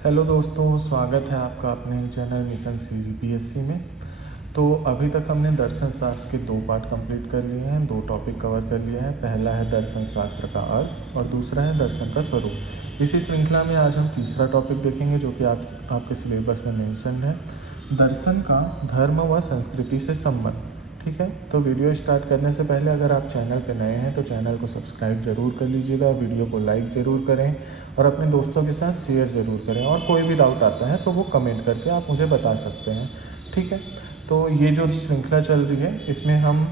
Hello दोस्तों, स्वागत है आपका अपने चैनल मिशन CGPSC में। तो अभी तक हमने दर्शन शास्त्र के 2 पार्ट कंप्लीट कर लिए हैं, 2 टॉपिक कवर कर लिए हैं। पहला है दर्शन शास्त्र का अर्थ और दूसरा है दर्शन का स्वरूप। इसी श्रृंखला में आज हम तीसरा टॉपिक देखेंगे जो कि आपके सिलेबस में मेंशन है, दर्शन का धर्म व संस्कृति से संबंध। ठीक है, तो वीडियो स्टार्ट करने से पहले अगर आप चैनल पर नए हैं तो चैनल को सब्सक्राइब जरूर कर लीजिएगा, वीडियो को लाइक ज़रूर करें और अपने दोस्तों के साथ शेयर ज़रूर करें। और कोई भी डाउट आता है तो वो कमेंट करके आप मुझे बता सकते हैं। ठीक है, तो ये जो श्रृंखला चल रही है इसमें हम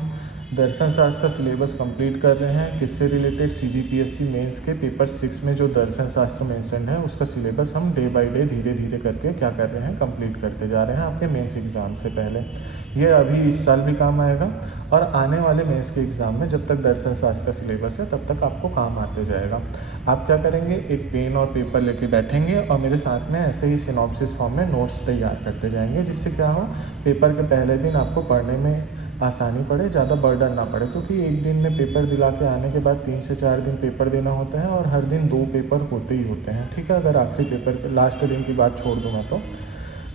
दर्शन शास्त्र का सिलेबस कंप्लीट कर रहे हैं। किससे रिलेटेड? CGPSC मेंस के पेपर 6 में जो दर्शन शास्त्र मेंशन है उसका सिलेबस हम डे बाय डे धीरे धीरे करके क्या कर रहे हैं, कंप्लीट करते जा रहे हैं आपके मेंस एग्ज़ाम से पहले। ये अभी इस साल भी काम आएगा और आने वाले मेंस के एग्ज़ाम में जब तक दर्शन शास्त्र का सिलेबस है तब तक आपको काम आते जाएगा। आप क्या करेंगे, एक पेन और पेपर लेके बैठेंगे और मेरे साथ में ऐसे ही सिनॉप्सिस फॉर्म में नोट्स तैयार करते जाएंगे, जिससे क्या हो, पेपर के पहले दिन आपको पढ़ने में आसानी पड़े, ज़्यादा बर्डन ना पड़े। क्योंकि एक दिन में पेपर दिला के आने के बाद 3 से 4 दिन पेपर देना होता है और हर दिन 2 पेपर होते ही होते हैं। ठीक है, अगर आखिरी पेपर लास्ट दिन की बात छोड़ दूँ मैं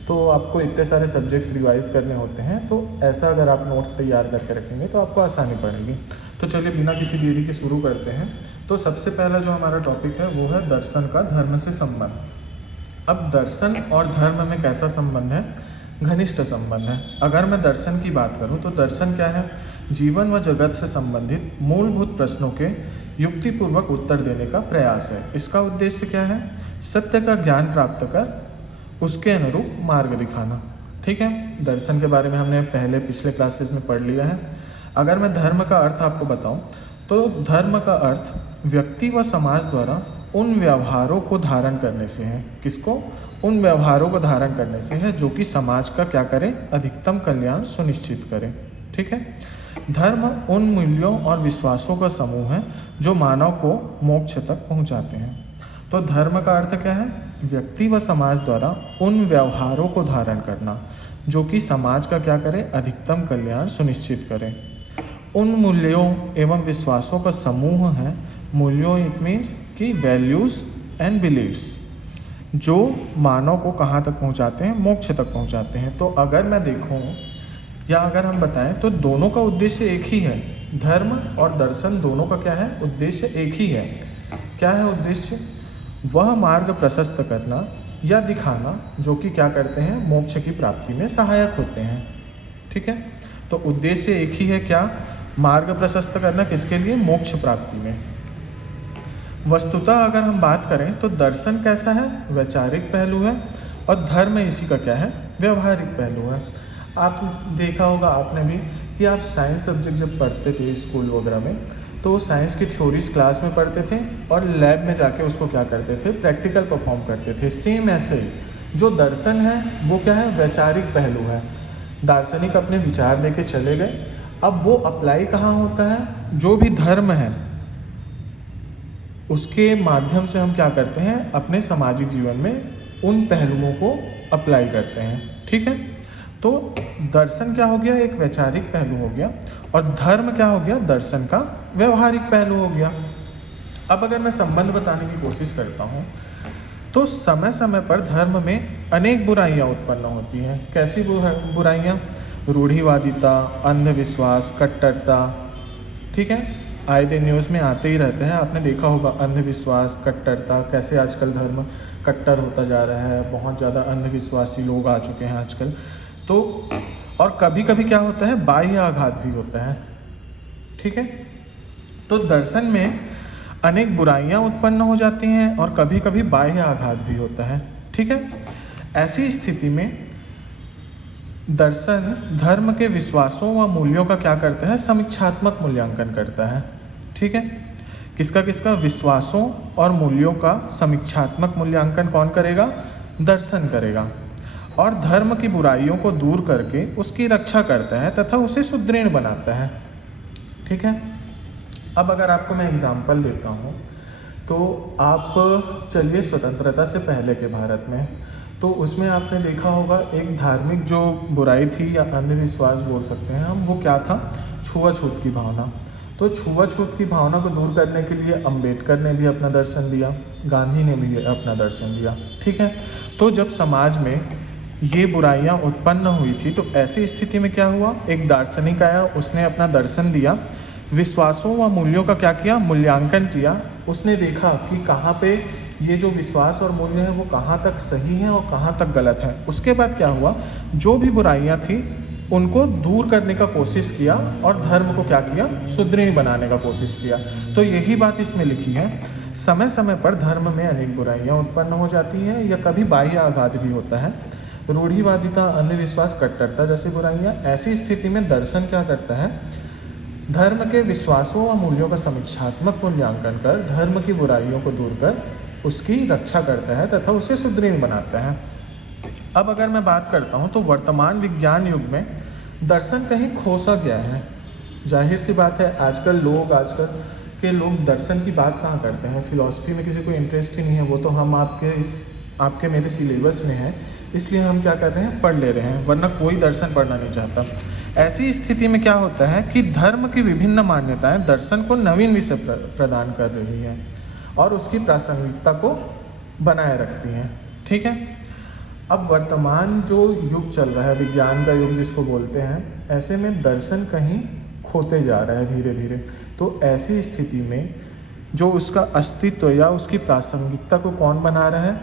तो आपको इतने सारे सब्जेक्ट्स रिवाइज करने होते हैं। तो ऐसा अगर आप नोट्स तैयार करके रखेंगे तो आपको आसानी पड़ेगी। तो चलिए बिना किसी देरी के शुरू करते हैं। तो सबसे पहला जो हमारा टॉपिक है वो है दर्शन का धर्म से संबंध। अब दर्शन और धर्म में कैसा संबंध है? घनिष्ठ संबंध है। अगर मैं दर्शन की बात करूं तो दर्शन क्या है? जीवन व जगत से संबंधित मूलभूत प्रश्नों के युक्तिपूर्वक उत्तर देने का प्रयास है। इसका उद्देश्य क्या है? सत्य का ज्ञान प्राप्त कर उसके अनुरूप मार्ग दिखाना। ठीक है, दर्शन के बारे में हमने पहले पिछले क्लासेस में पढ़ लिया है। अगर मैं धर्म का अर्थ आपको बताऊं तो धर्म का अर्थ व्यक्ति व समाज द्वारा उन व्यवहारों को धारण करने से है। किसको? उन व्यवहारों को धारण करने से है जो कि समाज का क्या करे, अधिकतम कल्याण सुनिश्चित करे। ठीक है, धर्म उन मूल्यों और विश्वासों का समूह है जो मानव को मोक्ष तक पहुंचाते हैं। तो धर्म का अर्थ क्या है? व्यक्ति व समाज द्वारा उन व्यवहारों को धारण करना जो कि समाज का क्या करे, अधिकतम कल्याण सुनिश्चित करे। उन मूल्यों एवं विश्वासों का समूह है। मूल्यों इट मीन्स कि वैल्यूज़ एंड बिलीव्स, जो मानव को कहाँ तक पहुँचाते हैं, मोक्ष तक पहुँचाते हैं। तो अगर मैं देखूँ या अगर हम बताएं तो दोनों का उद्देश्य एक ही है। धर्म और दर्शन दोनों का क्या है, उद्देश्य एक ही है। क्या है उद्देश्य? वह मार्ग प्रशस्त करना या दिखाना जो कि क्या करते हैं, मोक्ष की प्राप्ति में सहायक होते हैं। ठीक है, तो उद्देश्य एक ही है। क्या? मार्ग प्रशस्त करना किसके लिए? मोक्ष प्राप्ति में। वस्तुतः अगर हम बात करें तो दर्शन कैसा है? वैचारिक पहलू है और धर्म इसी का क्या है, व्यवहारिक पहलू है। आप देखा होगा आपने भी कि आप साइंस सब्जेक्ट जब पढ़ते थे स्कूल वगैरह में तो साइंस की थ्योरीज क्लास में पढ़ते थे और लैब में जाके उसको क्या करते थे, प्रैक्टिकल परफॉर्म करते थे। सेम ऐसे ही जो दर्शन है वो क्या है, वैचारिक पहलू है। दार्शनिक अपने विचार देके चले गए, अब वो अप्लाई कहाँ होता है? जो भी धर्म है उसके माध्यम से हम क्या करते हैं, अपने सामाजिक जीवन में उन पहलुओं को अप्लाई करते हैं। ठीक है, तो दर्शन क्या हो गया, एक वैचारिक पहलू हो गया और धर्म क्या हो गया, दर्शन का व्यवहारिक पहलू हो गया। अब अगर मैं संबंध बताने की कोशिश करता हूँ तो समय समय पर धर्म में अनेक बुराइयाँ उत्पन्न होती हैं। कैसी बुराइयाँ? रूढ़िवादिता, अंधविश्वास, कट्टरता। ठीक है, आए दिन न्यूज़ में आते ही रहते हैं। आपने देखा होगा अंधविश्वास, कट्टरता, कैसे आजकल धर्म कट्टर होता जा रहा है। बहुत ज़्यादा अंधविश्वासी लोग आ चुके हैं आजकल। तो और कभी कभी क्या होता है, बाह्य आघात भी होता है। ठीक है, तो दर्शन में अनेक बुराइयां उत्पन्न हो जाती हैं और कभी कभी बाह्य आघात भी होता है। ठीक है, ऐसी स्थिति में दर्शन धर्म के विश्वासों व मूल्यों का क्या करता है, समीक्षात्मक मूल्यांकन करता है। ठीक है, किसका किसका? विश्वासों और मूल्यों का समीक्षात्मक मूल्यांकन कौन करेगा? दर्शन करेगा। और धर्म की बुराइयों को दूर करके उसकी रक्षा करता है तथा उसे सुदृढ़ बनाता है। ठीक है, अब अगर आपको मैं एग्जाम्पल देता हूँ तो आप चलिए स्वतंत्रता से पहले के भारत में, तो उसमें आपने देखा होगा एक धार्मिक जो बुराई थी या अंधविश्वास बोल सकते हैं हम, वो क्या था? छुआछूत की भावना। तो छुआछूत की भावना को दूर करने के लिए अम्बेडकर ने भी अपना दर्शन दिया। गांधी ने भी अपना दर्शन दिया। ठीक है, तो जब समाज में ये बुराइयां उत्पन्न हुई थी तो ऐसी स्थिति में क्या हुआ, एक दार्शनिक आया, उसने अपना दर्शन दिया, विश्वासों व मूल्यों का क्या किया, मूल्यांकन किया। उसने देखा कि कहाँ पे ये जो विश्वास और मूल्य है वो कहाँ तक सही है और कहाँ तक गलत है। उसके बाद क्या हुआ, जो भी बुराइयां थी उनको दूर करने का कोशिश किया और धर्म को क्या किया, सुदृढ़ बनाने का कोशिश किया। तो यही बात इसमें लिखी है, समय समय पर धर्म में अनेक बुराइयां उत्पन्न हो जाती हैं या कभी बाह्य आघात भी होता है, रूढ़िवादिता, अंधविश्वास, कट्टरता जैसी बुराइयां। ऐसी स्थिति में दर्शन क्या करता है, धर्म के विश्वासों व मूल्यों का समीक्षात्मक मूल्यांकन कर धर्म की बुराइयों को दूर कर उसकी रक्षा करता है तथा उसे सुदृढ़ बनाता है। अब अगर मैं बात करता हूँ तो वर्तमान विज्ञान युग में दर्शन कहीं खो सा गया है। जाहिर सी बात है, आजकल के लोग दर्शन की बात कहाँ करते हैं, फिलॉसफी में किसी को इंटरेस्ट ही नहीं है। वो तो हम आपके मेरे सिलेबस में है, इसलिए हम क्या कर रहे हैं, पढ़ ले रहे हैं, वरना कोई दर्शन पढ़ना नहीं चाहता। ऐसी स्थिति में क्या होता है कि धर्म की विभिन्न मान्यताएं दर्शन को नवीन विषय प्रदान कर रही हैं और उसकी प्रासंगिकता को बनाए रखती हैं। ठीक है, अब वर्तमान जो युग चल रहा है, विज्ञान का युग जिसको बोलते हैं, ऐसे में दर्शन कहीं खोते जा रहा है धीरे धीरे। तो ऐसी स्थिति में जो उसका अस्तित्व या उसकी प्रासंगिकता को कौन बना रहा है,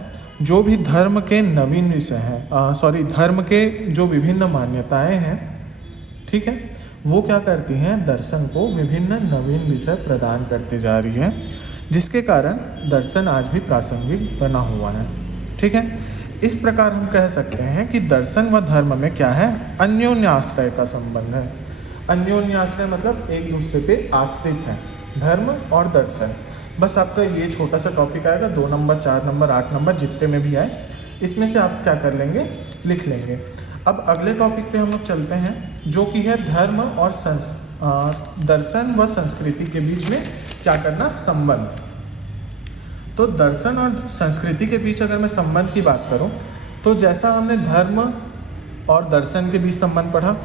जो भी धर्म के नवीन विषय हैं, धर्म के जो विभिन्न मान्यताएं हैं, ठीक है, वो क्या करती हैं, दर्शन को विभिन्न नवीन विषय प्रदान करते जा रही है, जिसके कारण दर्शन आज भी प्रासंगिक बना हुआ है। ठीक है, इस प्रकार हम कह सकते हैं कि दर्शन व धर्म में क्या है, अन्योन्याश्रय का संबंध है। अन्योन्याश्रय मतलब एक दूसरे पे आश्रित है, धर्म और दर्शन। बस आपका ये छोटा सा टॉपिक आएगा, 2 नंबर, 4 नंबर, 8 नंबर, जितने में भी आए, इसमें से आप क्या कर लेंगे, लिख लेंगे। अब अगले टॉपिक पे हम लोग चलते हैं, जो कि है धर्म और दर्शन व संस्कृति के बीच में क्या करना, संबंध। तो दर्शन और संस्कृति के बीच अगर मैं संबंध की बात करूं, तो जैसा हमने धर्म और दर्शन के बीच संबंध पढ़ा,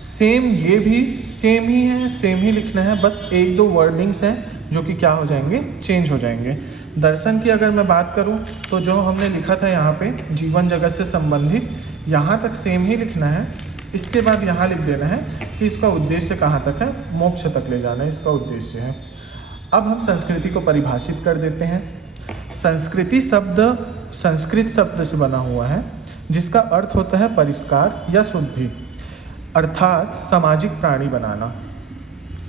सेम ये भी सेम ही है, सेम ही लिखना है, बस 1-2 वर्डिंग्स हैं जो कि क्या हो जाएंगे, चेंज हो जाएंगे। दर्शन की अगर मैं बात करूं तो जो हमने लिखा था यहाँ पे, जीवन जगत से संबंधित, यहाँ तक सेम ही लिखना है। इसके बाद यहाँ लिख देना है कि इसका उद्देश्य कहाँ तक है, मोक्ष तक ले जाना इसका उद्देश्य है। अब हम संस्कृति को परिभाषित कर देते हैं। संस्कृति शब्द संस्कृत शब्द से बना हुआ है, जिसका अर्थ होता है परिष्कार या शुद्धि, अर्थात सामाजिक प्राणी बनाना।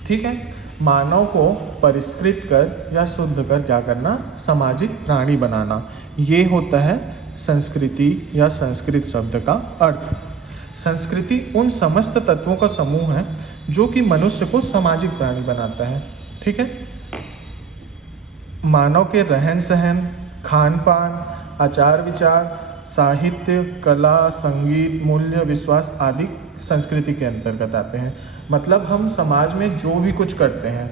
ठीक है, मानव को परिष्कृत कर या शुद्ध कर क्या करना, सामाजिक प्राणी बनाना, ये होता है संस्कृति या संस्कृत शब्द का अर्थ। संस्कृति उन समस्त तत्वों का समूह है जो कि मनुष्य को सामाजिक प्राणी बनाता है। ठीक है, मानव के रहन सहन, खान पान, आचार विचार, साहित्य, कला, संगीत, मूल्य, विश्वास आदि संस्कृति के अंतर्गत आते हैं। मतलब हम समाज में जो भी कुछ करते हैं,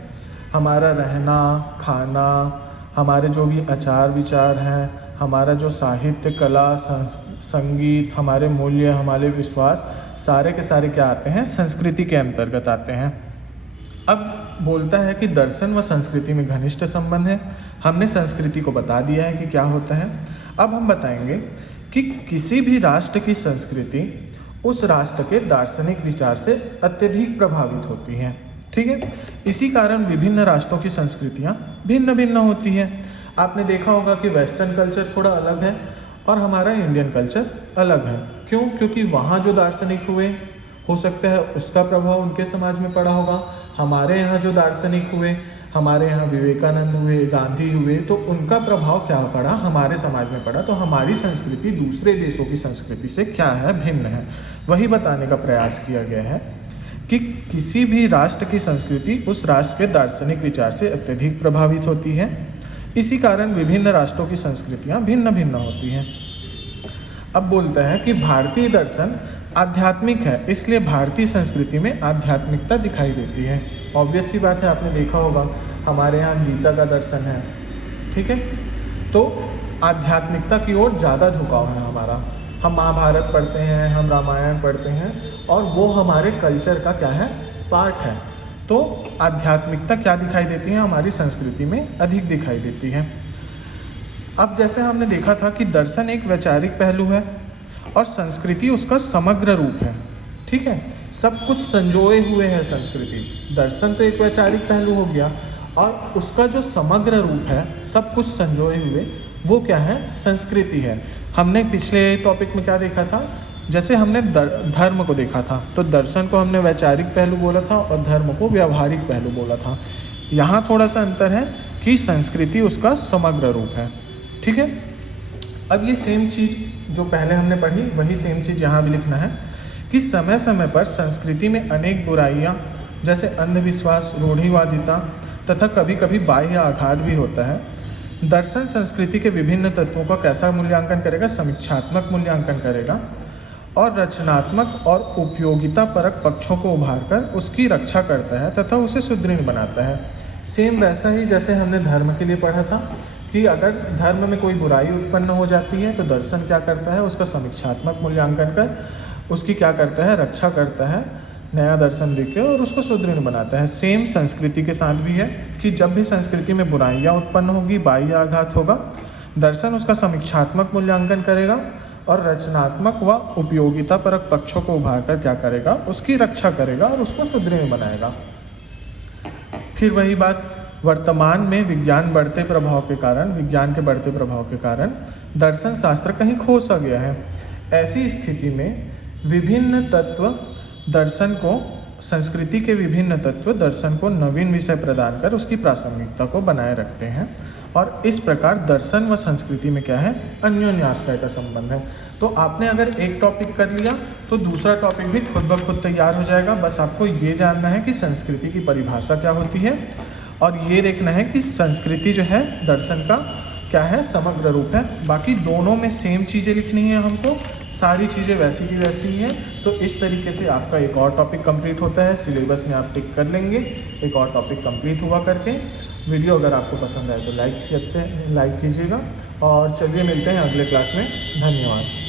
हमारा रहना, खाना, हमारे जो भी आचार विचार हैं, हमारा जो साहित्य, कला, संगीत, हमारे मूल्य, हमारे विश्वास, सारे के सारे क्या आते हैं, संस्कृति के अंतर्गत आते हैं। अब बोलता है कि दर्शन व संस्कृति में घनिष्ठ संबंध है। हमने संस्कृति को बता दिया है कि क्या होता है। अब हम बताएंगे कि किसी भी राष्ट्र की संस्कृति उस राष्ट्र के दार्शनिक विचार से अत्यधिक प्रभावित होती है। ठीक है, इसी कारण विभिन्न राष्ट्रों की संस्कृतियाँ भिन्न भिन्न होती हैं। आपने देखा होगा कि वेस्टर्न कल्चर थोड़ा अलग है और हमारा इंडियन कल्चर अलग है। क्यों? क्योंकि वहाँ जो दार्शनिक हुए, हो सकता है उसका प्रभाव उनके समाज में पड़ा होगा। हमारे यहाँ जो दार्शनिक हुए, हमारे यहाँ विवेकानंद हुए, गांधी हुए, तो उनका प्रभाव क्या पड़ा, हमारे समाज में पड़ा। तो हमारी संस्कृति दूसरे देशों की संस्कृति से क्या है, भिन्न है। वही बताने का प्रयास किया गया है कि किसी भी राष्ट्र की संस्कृति उस राष्ट्र के दार्शनिक विचार से अत्यधिक प्रभावित होती है। इसी कारण विभिन्न राष्ट्रों की संस्कृतियाँ भिन्न भिन्न होती हैं। अब बोलता है कि भारतीय दर्शन आध्यात्मिक है, इसलिए भारतीय संस्कृति में आध्यात्मिकता दिखाई देती है। ऑब्वियस सी बात है, आपने देखा होगा हमारे यहाँ गीता का दर्शन है। ठीक है, तो आध्यात्मिकता की ओर ज़्यादा झुकाव है हमारा। हम महाभारत पढ़ते हैं, हम रामायण पढ़ते हैं और वो हमारे कल्चर का क्या है, पार्ट है। तो आध्यात्मिकता क्या दिखाई देती है, हमारी संस्कृति में अधिक दिखाई देती है। अब जैसे हमने देखा था कि दर्शन एक वैचारिक पहलू है और संस्कृति उसका समग्र रूप है। ठीक है, सब कुछ संजोए हुए है संस्कृति। दर्शन तो एक वैचारिक पहलू हो गया और उसका जो समग्र रूप है, सब कुछ संजोए हुए, वो क्या है? संस्कृति है। हमने पिछले टॉपिक में क्या देखा था? जैसे हमने धर्म को देखा था, तो दर्शन को हमने वैचारिक पहलू बोला था और धर्म को व्यावहारिक पहलू बोला था। यहाँ थोड़ा सा अंतर है कि संस्कृति उसका समग्र रूप है। ठीक है, अब ये सेम चीज़ जो पहले हमने पढ़ी वही सेम चीज़ यहाँ भी लिखना है कि समय समय पर संस्कृति में अनेक बुराइयाँ जैसे अंधविश्वास, रूढ़िवादिता तथा कभी कभी बाह्य आघात भी होता है। दर्शन संस्कृति के विभिन्न तत्वों का कैसा मूल्यांकन करेगा? समीक्षात्मक मूल्यांकन करेगा और रचनात्मक और उपयोगिता परक पक्षों को उभार कर उसकी रक्षा करता है तथा उसे सुदृढ़ बनाता है। सेम वैसा ही जैसे हमने धर्म के लिए पढ़ा था कि अगर धर्म में कोई बुराई उत्पन्न हो जाती है तो दर्शन क्या करता है? उसका समीक्षात्मक मूल्यांकन कर उसकी क्या करता है? रक्षा करता है, नया दर्शन देके, और उसको सुदृढ़ बनाता है। सेम संस्कृति के साथ भी है कि जब भी संस्कृति में बुराइयाँ उत्पन्न होगी, बाह्य आघात होगा, दर्शन उसका समीक्षात्मक मूल्यांकन करेगा और रचनात्मक व उपयोगिता परक पक्षों को उभार कर क्या करेगा? उसकी रक्षा करेगा और उसको सुदृढ़ बनाएगा। फिर वही बात, वर्तमान में विज्ञान के बढ़ते प्रभाव के कारण दर्शन शास्त्र कहीं खो सा गया है। ऐसी स्थिति में विभिन्न तत्व दर्शन को, संस्कृति के विभिन्न तत्व दर्शन को नवीन विषय प्रदान कर उसकी प्रासंगिकता को बनाए रखते हैं और इस प्रकार दर्शन व संस्कृति में क्या है? अन्योन्याश्रय का संबंध है। तो आपने अगर एक टॉपिक कर लिया तो दूसरा टॉपिक भी खुद ब खुद तैयार हो जाएगा। बस आपको ये जानना है कि संस्कृति की परिभाषा क्या होती है और ये देखना है कि संस्कृति जो है दर्शन का क्या है? समग्र रूप है। बाकी दोनों में सेम चीज़ें लिखनी है हमको, सारी चीज़ें वैसी की वैसी ही हैं। तो इस तरीके से आपका एक और टॉपिक कंप्लीट होता है, सिलेबस में आप टिक कर लेंगे, एक और टॉपिक कंप्लीट हुआ करके। वीडियो अगर आपको पसंद आए तो लाइक कीजिएगा और चलिए मिलते हैं अगले क्लास में। धन्यवाद।